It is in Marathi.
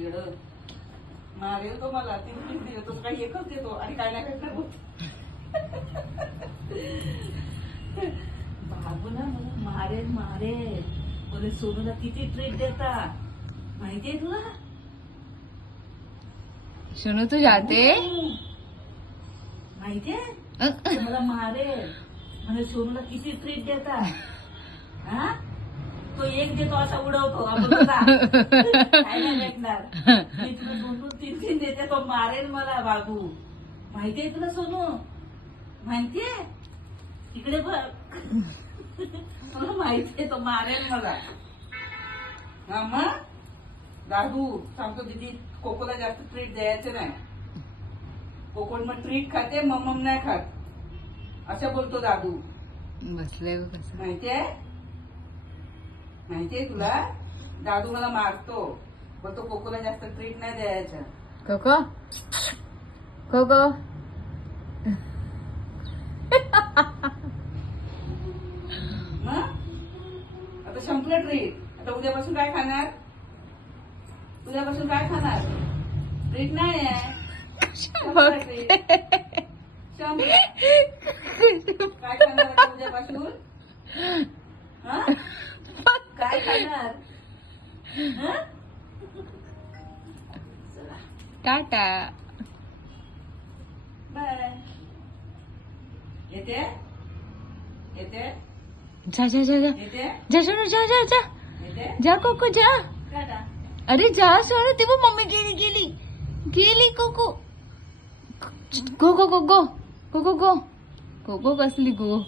येडं मारेल तो मला. 3 देतो काही एकच देतो आणि काय नाही भेटणार बोल. बाबू ना मला मारेल मारेल. बोले सोनूला किती ट्रीट देता माहितीये तुला. सोनू तू जाते माहितीये मला मारेल. म्हणजे सोनूला किती ट्रीट देता. हा तो एक देतो असा उडवतो आपण तुला काय नाही भेटणार. मी तुला 2-3 देते तो मारेल मला बाबू. माहितीये तुला सोनू माहितीये. इकडे बघ तुला माहितीये तो मारेल मला. हा मग दादू सांगतो दीदी कोकोला जास्त ट्रीट द्यायचं नाही. कोकोड मग ट्रीट खाते मम्मम नाही खात असं बोलतो दादू. बसले कसं माहितीये माहितीये तुला. दादू मला मारतो बोलतो कोकोला जास्त ट्रीट नाही द्यायचं. कोको कोको मग आता संपलं ट्रीट. आता उद्यापासून काय खाणार. उद्यापासून काय खाणार. ट्रीट नाही आहे. संपलं treat. संपलं. काय खाणार आता उद्यापासून. हा काय खाणार. हा? चला टाटा बाय. येते येते जा जा जा जा येते जा सोनू जा जा जा येते जा कोको जा. टाटा. अरे जा सोनू ती मम्मी गेली गेली गेली कोको. गो गो गो गो गो गो गो गो कसली गो.